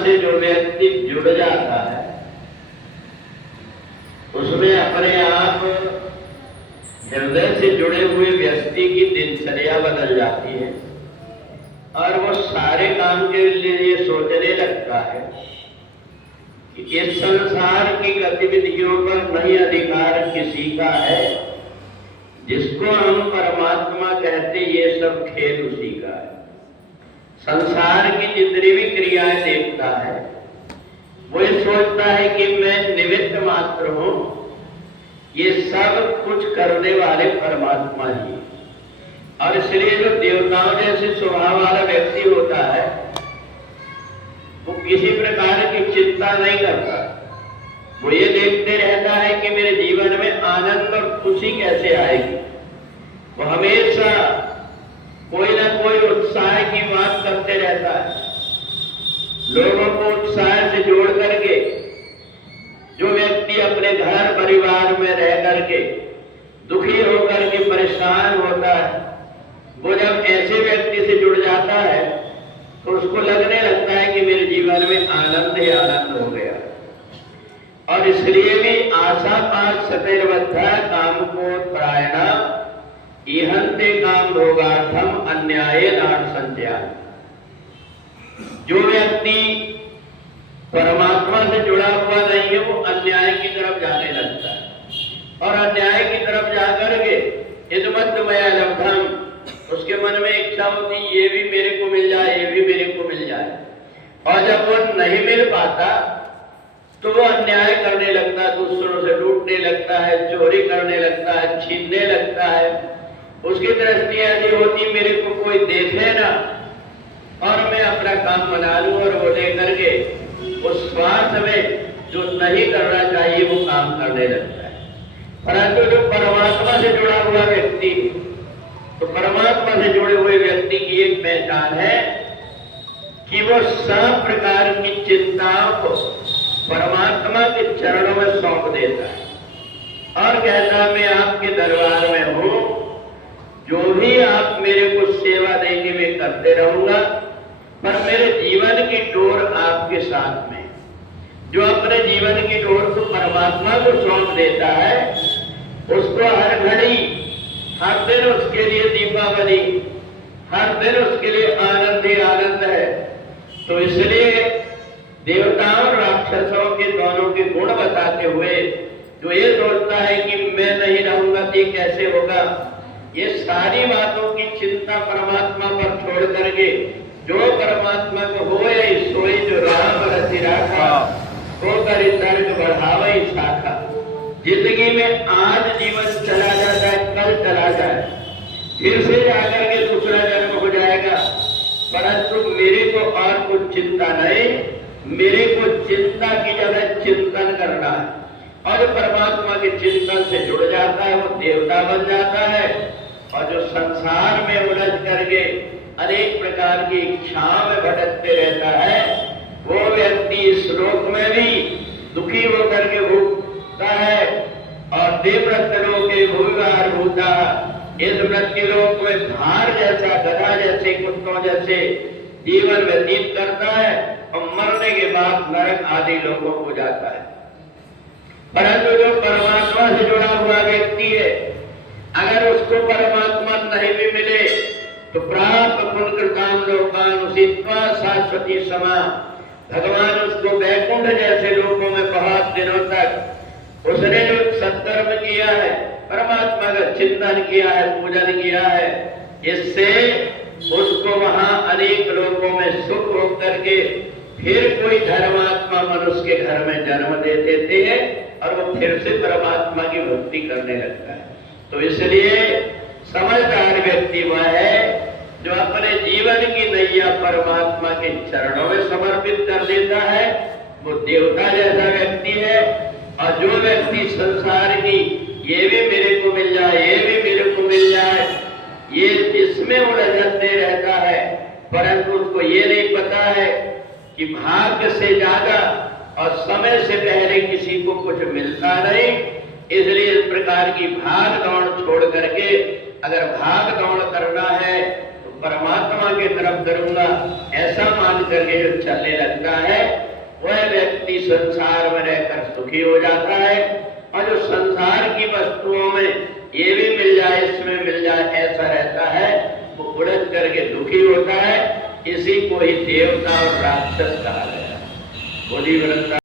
से जो व्यक्ति जुड़ जाता है उसमें अपने आप हृदय से जुड़े हुए व्यक्ति की दिनचर्या बदल जाती है और वो सारे काम के लिए सोचने लगता है कि इस संसार की गतिविधियों पर नहीं अधिकार किसी का है। जिसको हम परमात्मा कहते ये सब खेल उसी का है। संसार की जितनी भी क्रियाएं देखता है वो ये सोचता है कि मैं निमित्त मात्र हूं, ये सब कुछ करने वाले परमात्मा ही। और इसलिए जो देवताओं जैसे स्वभाव वाला व्यक्ति होता है वो किसी प्रकार की चिंता नहीं करता। वो ये देखते रहता है कि मेरे जीवन में आनंद और खुशी कैसे आएगी। वो हमेशा कोई ना कोई उत्साह की बात करते रहता है। लोगों को उत्साह से जोड़ करके जो व्यक्ति अपने घर परिवार में रह करके दुखी होकर के परेशान होता है, वो जब ऐसे व्यक्ति से जुड़ जाता है तो उसको लगने लगता है कि मेरे जीवन में आनंद ही आनंद हो गया। और इसलिए भी आशा पास सतैर्बद्धा काम को प्रायणा इहंते काम भोगार्थम अन्याय नाट संचया। जो व्यक्ति परमात्मा से जुड़ा हुआ नहीं है वो अन्याय की तरफ जाने लगता है और अन्याय की तरफ जाकर के इदमत्तमया लब्धम, उसके मन में इच्छा होती ये भी मेरे को मिल जाए, ये भी मेरे को मिल जाए। और जब वो नहीं मिल पाता तो वो अन्याय करने लगता है, दूसरों से लूटने लगता है, चोरी करने लगता है, छीनने लगता है। उसकी दृष्टि ऐसी होती मेरे को कोई देखे ना और मैं अपना काम बना लूं, और वो लेकर के उस स्वार्थ में जो नहीं करना चाहिए वो काम करने लगता है। परंतु जो परमात्मा से जुड़ा हुआ व्यक्ति, तो परमात्मा से जुड़े हुए व्यक्ति की एक पहचान है कि वो सब प्रकार की चिंताओं को परमात्मा के चरणों में सौंप देता है और कहता मैं आपके दरबार में हूं, जो भी आप मेरे को सेवा देंगे मैं करते रहूंगा, पर मेरे जीवन की डोर आपके साथ में। जो अपने जीवन की डोर को परमात्मा को सौंप देता है उसको हर घड़ी हर दिन उसके लिए दीपावली, हर दिन उसके लिए आनंद ही आनंद है। तो इसलिए देवताओं और राक्षसों के दोनों के गुण बताते हुए जो ये सोचता है कि मैं नहीं रहूंगा तो ये कैसे होगा, ये सारी बातों की चिंता परमात्मा पर छोड़ करके जो परमात्मा को होए सोई जो राम रति राखा तो कर तर्क बढ़ावे शाखा। जिंदगी में आज जीवन चला जाता है, कल चला जाए, फिर से जाकर के दूसरा जन्म हो जाएगा, परंतु मेरे को और कुछ चिंता नहीं। मेरे को चिंता की जगह चिंतन करना है और परमात्मा के चिंतन से जुड़ जाता है वो देवता बन जाता है। और जो संसार में उलझ करके अनेक प्रकार की इच्छाओं में भटकते रहता है वो व्यक्ति इस लोक में भी दुखी होकर के भूखता है और देवव्रतलोके भूविहार भूता, इस मृत्युलोक में भार जैसा, गधा जैसे, कुत्तों जैसे जीवन व्यतीत करता है और मरने के बाद नरक आदि लोगों को जाता है। परंतु जो परमात्मा से जुड़ा हुआ व्यक्ति है, अगर उसको परमात्मा नहीं भी मिले तो प्राप्त पुण्यकृतां लोकान् उषित्वा शाश्वती समा, भगवान उसको वैकुंठ जैसे लोगों में बहुत दिनों तक उसने जो सत्कर्म किया है, परमात्मा का चिंतन किया है, पूजन किया है, इससे उसको वहां अनेक लोगों में सुख होकर के फिर कोई धर्मात्मा मनुष्य के घर में जन्म दे देते हैं और वो फिर से परमात्मा की भक्ति करने लगता है। तो इसलिए समझदार व्यक्ति वह है जो अपने जीवन की नैया परमात्मा के चरणों में समर्पित कर देता है, वो देवता जैसा व्यक्ति है। और जो व्यक्ति संसार की ये भी मेरे को मिल जाए, ये भी मेरे को मिल जाए, ये इसमें उलझते रहता है, परंतु उसको ये नहीं पता है कि भाग्य से ज्यादा और समय से पहले किसी को कुछ मिलता नहीं। इसलिए इस प्रकार की भाग दौड़ छोड़ करके अगर भाग दौड़ करना है तो परमात्मा की तरफ करूंगा, ऐसा मान करके जो चलने लगता है वह व्यक्ति संसार में रहकर सुखी हो जाता है। और जो संसार की वस्तुओं में ये भी मिल जाए, इसमें मिल जाए, ऐसा रहता है, वो उड़द करके दुखी होता है। इसी को ही देवता और राक्षस कहा गया। बोली वृंदा।